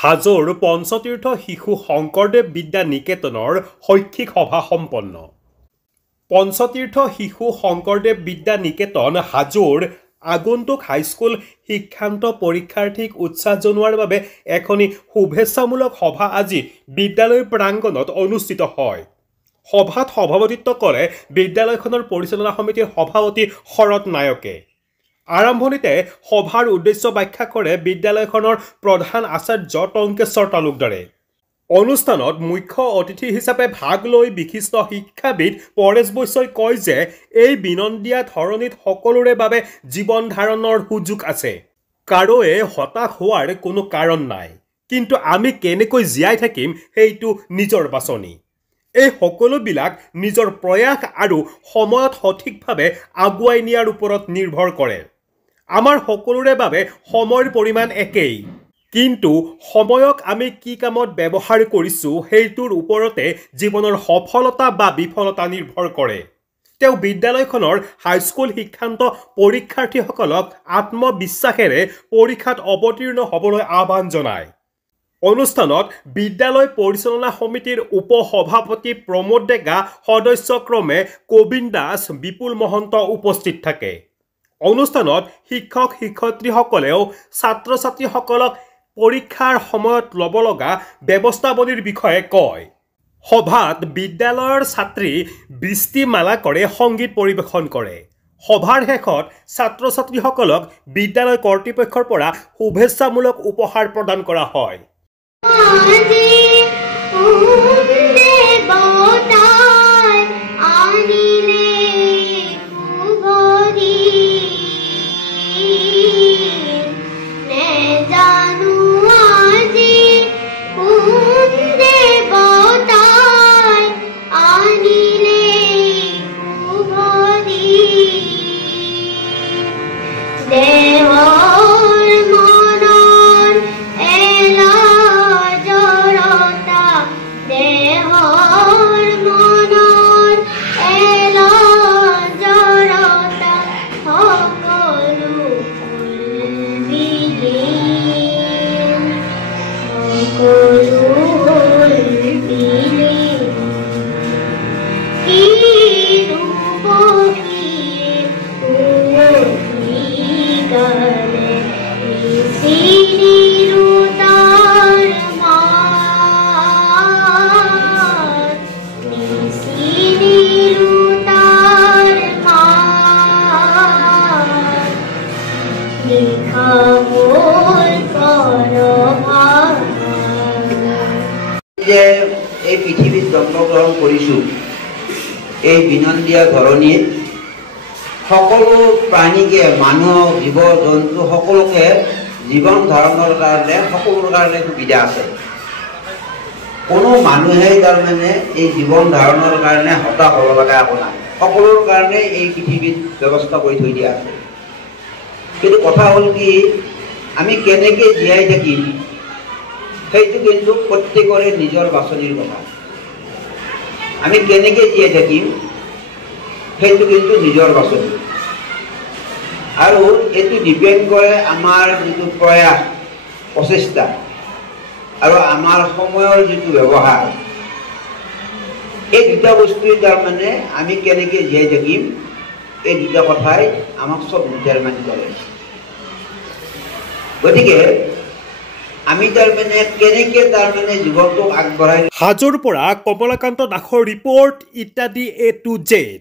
হাজোৰ পঞ্চতীৰ্থ শিশু শংকৰদেৱ বিদ্যা নিকেতনৰ শৈক্ষিক সভা সম্পন্ন। পঞ্চতীৰ্থ শিশু শংকৰদেৱ বিদ্যা নিকেতন হাজোৰ আগন্তুক হাইস্কুল শিক্ষান্ত পৰীক্ষাৰ্থীক উৎসাহ জনোৱাৰ বাবে এখনি শুভেচ্ছামূলক সভা আজি বিদ্যালয় প্ৰাংগণত অনুষ্ঠিত হয়। সভাত সভাপতিত্ব কৰে বিদ্যালয়খনৰ পৰিচালনা সমিতিৰ সভাপতি শৰৎ নায়কে। আৰম্ভণিতে সভাৰ উদ্দেশ্য ব্যাখ্যা কৰে বিদ্যালয়খনৰ প্ৰধান আচাৰ্য টংকেশ্বৰ তালুকদাৰে। অনুষ্ঠানত মুখ্য অতিথি হিচাপে ভাগ লৈ বিশিষ্ট শিক্ষাবিদ পৰেশ বৈশ্যই কয় যে এই বিনন্দীয়া ধৰণীত সকলোৰে বাবে জীৱন ধাৰণৰ সুযোগ আছে। কাৰোৱে হতাশ হোৱাৰ কোনো কাৰণ নাই, কিন্তু আমি কেনেকৈ জীয়াই থাকিম সেইটো নিজৰ বাছনি। এই সকলোবিলাক নিজৰ প্ৰয়াস আৰু সময়ত সঠিকভাৱে আগুৱাই নিয়াৰ ওপৰত নিৰ্ভৰ কৰে। আমাৰ সকলোৰে বাবে সময়ৰ পৰিমাণ একেই, কিন্তু সময়ক আমি কি কামত ব্যৱহাৰ কৰিছোঁ সেইটোৰ ওপৰতে জীৱনৰ সফলতা বা বিফলতা নিৰ্ভৰ কৰে। তেওঁ বিদ্যালয়খনৰ হাইস্কুল শিক্ষান্ত পৰীক্ষাৰ্থীসকলক আত্মবিশ্বাসেৰে পৰীক্ষাত অৱতীৰ্ণ হ'বলৈ আহ্বান জনায়। অনুষ্ঠানত বিদ্যালয় পৰিচালনা সমিতিৰ উপসভাপতি প্ৰমোদ ডেকা, সদস্যক্ৰমে কবিন দাস, বিপুল মহন্ত উপস্থিত থাকে। অনুষ্ঠানত শিক্ষক শিক্ষয়িত্ৰীসকলেও ছাত্ৰ ছাত্ৰীসকলক পৰীক্ষাৰ সময়ত ল'ব লগা ব্যৱস্থাৱলীৰ বিষয়ে কয়। সভাত বিদ্যালয়ৰ ছাত্ৰী বৃষ্টি মালাকৰে সংগীত পৰিৱেশন কৰে। সভাৰ শেষত ছাত্ৰ ছাত্ৰীসকলক বিদ্যালয় কৰ্তৃপক্ষৰ পৰা শুভেচ্ছামূলক উপহাৰ প্ৰদান কৰা হয়। এই পৃথিৱীত জন্মগ্ৰহণ কৰিছোঁ, এই বিনন্দীয়া ধৰণীত সকলো প্ৰাণীকে, মানুহ, জীৱ জন্তু সকলোকে জীৱন ধাৰণৰ কাৰণে সকলোৰ কাৰণে সুবিধা আছে। কোনো মানুহেই তাৰমানে এই জীৱন ধাৰণৰ কাৰণে হতাশ হ'ব লগা একো নাই। সকলোৰ কাৰণে এই পৃথিৱীত ব্যৱস্থা কৰি থৈ দিয়া আছে। কিন্তু কথা হ'ল কি, আমি কেনেকৈ জীয়াই থাকিম সেইটো কিন্তু প্ৰত্যেকৰে নিজৰ বাছনিৰ কথা। আমি কেনেকৈ জীয়াই থাকিম সেইটো কিন্তু নিজৰ বাছনি, আৰু এইটো ডিপেণ্ড কৰে আমাৰ যিটো প্ৰয়াস, প্ৰচেষ্টা আৰু আমাৰ সময়ৰ যিটো ব্যৱহাৰ। এই দুটা বস্তুৱে তাৰমানে আমি কেনেকৈ জীয়াই থাকিম এই দুটা কথাই আমাক চব ডিটাৰমাইন কৰে। গতিকে আমি তাৰমানে কেনেকৈ তাৰমানে জীৱনটোক আগবঢ়াই। হাজোৰ পৰা কমলাকান্ত দাসৰ ৰিপৰ্ট, ইত্যাদি A to Z।